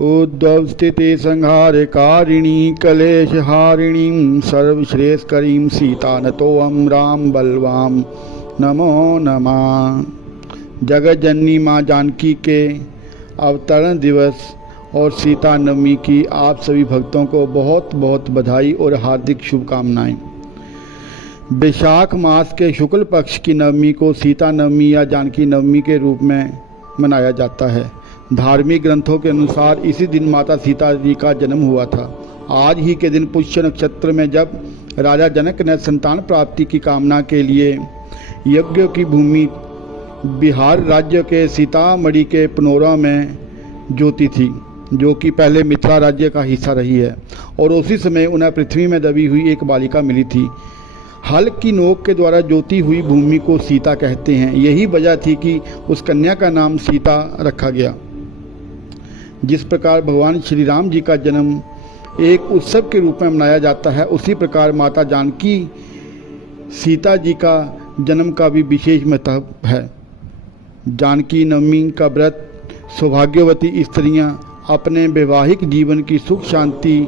उद्धव स्थिति संहारकारिणी कलेशहारिणीं सर्वश्रेष्ठकरीं सीता नतोऽहं राम बलवाम नमो नमः। जगत जननी माँ जानकी के अवतरण दिवस और सीता नवमी की आप सभी भक्तों को बहुत बहुत बधाई और हार्दिक शुभकामनाएं। वैशाख मास के शुक्ल पक्ष की नवमी को सीता नवमी या जानकी नवमी के रूप में मनाया जाता है। धार्मिक ग्रंथों के अनुसार इसी दिन माता सीता जी का जन्म हुआ था। आज ही के दिन पुष्य नक्षत्र में जब राजा जनक ने संतान प्राप्ति की कामना के लिए यज्ञ की भूमि बिहार राज्य के सीतामढ़ी के पनोरा में जोती थी, जो कि पहले मिथिला राज्य का हिस्सा रही है, और उसी समय उन्हें पृथ्वी में दबी हुई एक बालिका मिली थी। हल की नोक के द्वारा जोती हुई भूमि को सीता कहते हैं। यही वजह थी कि उस कन्या का नाम सीता रखा गया। जिस प्रकार भगवान श्री राम जी का जन्म एक उत्सव के रूप में मनाया जाता है, उसी प्रकार माता जानकी सीता जी का जन्म का भी विशेष महत्व है। जानकी नवमी का व्रत सौभाग्यवती स्त्रियां अपने वैवाहिक जीवन की सुख शांति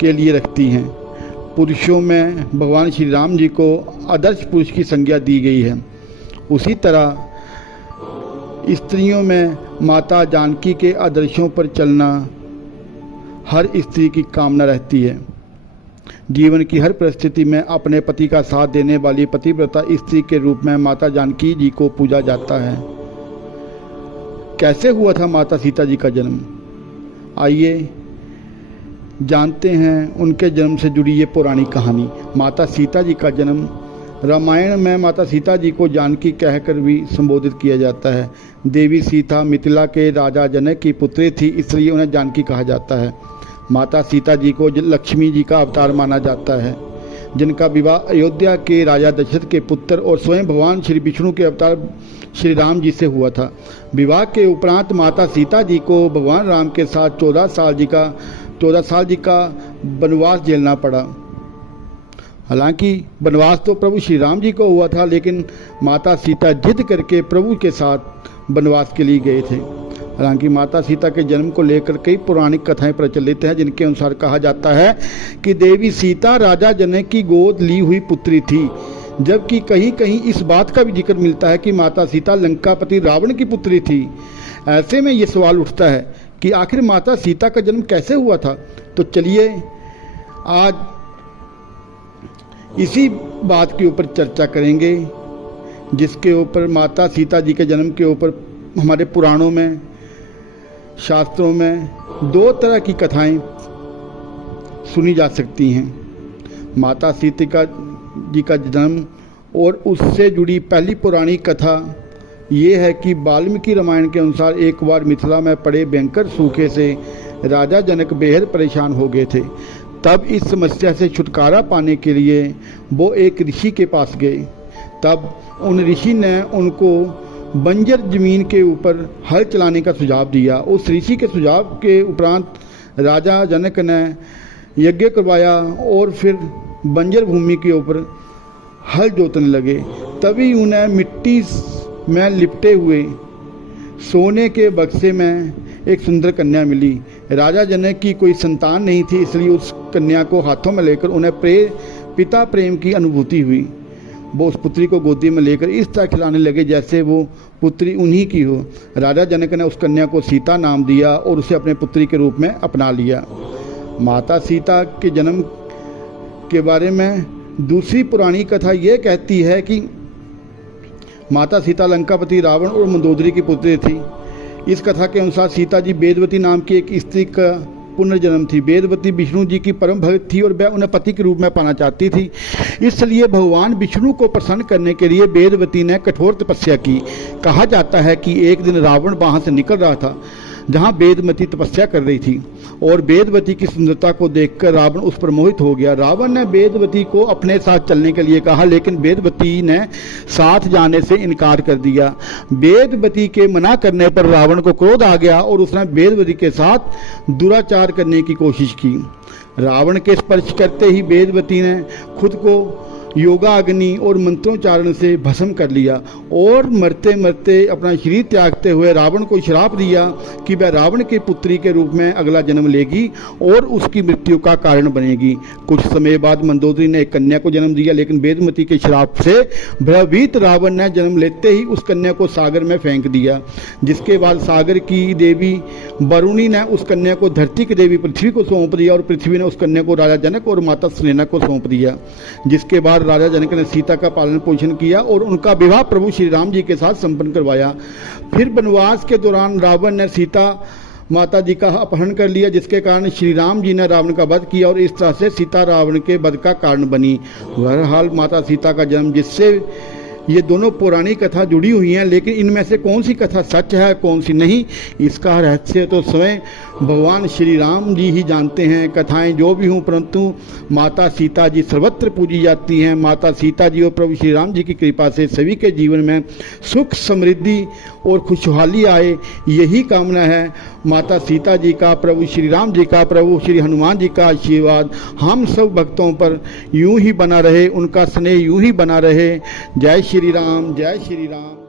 के लिए रखती हैं। पुरुषों में भगवान श्री राम जी को आदर्श पुरुष की संज्ञा दी गई है, उसी तरह स्त्रियों में माता जानकी के आदर्शों पर चलना हर स्त्री की कामना रहती है। जीवन की हर परिस्थिति में अपने पति का साथ देने वाली पतिव्रता स्त्री के रूप में माता जानकी जी को पूजा जाता है। कैसे हुआ था माता सीता जी का जन्म, आइए जानते हैं उनके जन्म से जुड़ी ये पुरानी कहानी। माता सीता जी का जन्म रामायण में माता सीता जी को जानकी कहकर भी संबोधित किया जाता है। देवी सीता मिथिला के राजा जनक की पुत्री थी, इसलिए उन्हें जानकी कहा जाता है। माता सीता जी को लक्ष्मी जी का अवतार माना जाता है, जिनका विवाह अयोध्या के राजा दशरथ के पुत्र और स्वयं भगवान श्री विष्णु के अवतार श्री राम जी से हुआ था। विवाह के उपरांत माता सीता जी को भगवान राम के साथ 14 साल जी का वनवास झेलना पड़ा। हालांकि वनवास तो प्रभु श्री राम जी को हुआ था, लेकिन माता सीता जिद करके प्रभु के साथ वनवास के लिए गए थे। हालांकि माता सीता के जन्म को लेकर कई पौराणिक कथाएं प्रचलित हैं, जिनके अनुसार कहा जाता है कि देवी सीता राजा जनक की गोद ली हुई पुत्री थी, जबकि कहीं कहीं इस बात का भी जिक्र मिलता है कि माता सीता लंकापति रावण की पुत्री थी। ऐसे में ये सवाल उठता है कि आखिर माता सीता का जन्म कैसे हुआ था। तो चलिए आज इसी बात के ऊपर चर्चा करेंगे, जिसके ऊपर माता सीता जी के जन्म के ऊपर हमारे पुराणों में शास्त्रों में दो तरह की कथाएं सुनी जा सकती हैं। माता सीता जी का जन्म और उससे जुड़ी पहली पौराणिक कथा ये है कि वाल्मीकि रामायण के अनुसार एक बार मिथिला में पड़े भयंकर सूखे से राजा जनक बेहद परेशान हो गए थे। तब इस समस्या से छुटकारा पाने के लिए वो एक ऋषि के पास गए। तब उन ऋषि ने उनको बंजर जमीन के ऊपर हल चलाने का सुझाव दिया। उस ऋषि के सुझाव के उपरांत राजा जनक ने यज्ञ करवाया और फिर बंजर भूमि के ऊपर हल जोतने लगे। तभी उन्हें मिट्टी में लिपटे हुए सोने के बक्से में एक सुंदर कन्या मिली। राजा जनक की कोई संतान नहीं थी, इसलिए उस कन्या को हाथों में लेकर उन्हें पिता प्रेम की अनुभूति हुई। वो उस पुत्री को गोदी में लेकर इस तरह खिलाने लगे जैसे वो पुत्री उन्हीं की हो। राजा जनक ने उस कन्या को सीता नाम दिया और उसे अपने पुत्री के रूप में अपना लिया। माता सीता के जन्म के बारे में दूसरी पुरानी कथा ये कहती है कि माता सीता लंकापति रावण और मंदोदरी की पुत्री थी। इस कथा के अनुसार सीता जी वेदवती नाम की एक स्त्री का पुनर्जन्म थी। वेदवती विष्णु जी की परम भक्त थी और वह उन्हें पति के रूप में पाना चाहती थी। इसलिए भगवान विष्णु को प्रसन्न करने के लिए वेदवती ने कठोर तपस्या की। कहा जाता है कि एक दिन रावण वहां से निकल रहा था जहां वेदवती तपस्या कर रही थी, और वेदवती की सुंदरता को देखकर रावण उस पर मोहित हो गया। रावण ने वेदवती को अपने साथ चलने के लिए कहा, लेकिन वेदवती ने साथ जाने से इनकार कर दिया। वेदवती के मना करने पर रावण को क्रोध आ गया और उसने वेदवती के साथ दुराचार करने की कोशिश की। रावण के स्पर्श करते ही वेदवती ने खुद को योगा अग्नि और मंत्रोच्चारण से भस्म कर लिया और मरते मरते अपना शरीर त्यागते हुए रावण को श्राप दिया कि वह रावण की पुत्री के रूप में अगला जन्म लेगी और उसकी मृत्यु का कारण बनेगी। कुछ समय बाद मंदोदरी ने एक कन्या को जन्म दिया, लेकिन वेदमती के श्राप से भयभीत रावण ने जन्म लेते ही उस कन्या को सागर में फेंक दिया, जिसके बाद सागर की देवी वरुणी ने उस कन्या को धरती की देवी पृथ्वी को सौंप दिया और पृथ्वी ने उस कन्या को राजा जनक और माता सुनैना को सौंप दिया। जिसके बाद राजा जनक ने सीता का पालन पोषण किया और उनका विवाह प्रभु श्री राम जी के साथ संपन्न करवाया। फिर वनवास के दौरान रावण ने सीता माता जी का अपहरण कर लिया, जिसके कारण श्री राम जी ने रावण का वध किया और इस तरह से सीता रावण के वध का कारण बनी। बहरहाल माता सीता का जन्म, जिससे ये दोनों पौराणिक कथा जुड़ी हुई हैं, लेकिन इनमें से कौन सी कथा सच है कौन सी नहीं, इसका रहस्य तो स्वयं भगवान श्री राम जी ही जानते हैं। कथाएं जो भी हों, परंतु माता सीता जी सर्वत्र पूजी जाती हैं। माता सीता जी और प्रभु श्री राम जी की कृपा से सभी के जीवन में सुख समृद्धि और खुशहाली आए, यही कामना है। माता सीता जी का, प्रभु श्री राम जी का, प्रभु श्री हनुमान जी का आशीर्वाद हम सब भक्तों पर यूं ही बना रहे, उनका स्नेह यूं ही बना रहे। जय श्री राम, जय श्री राम।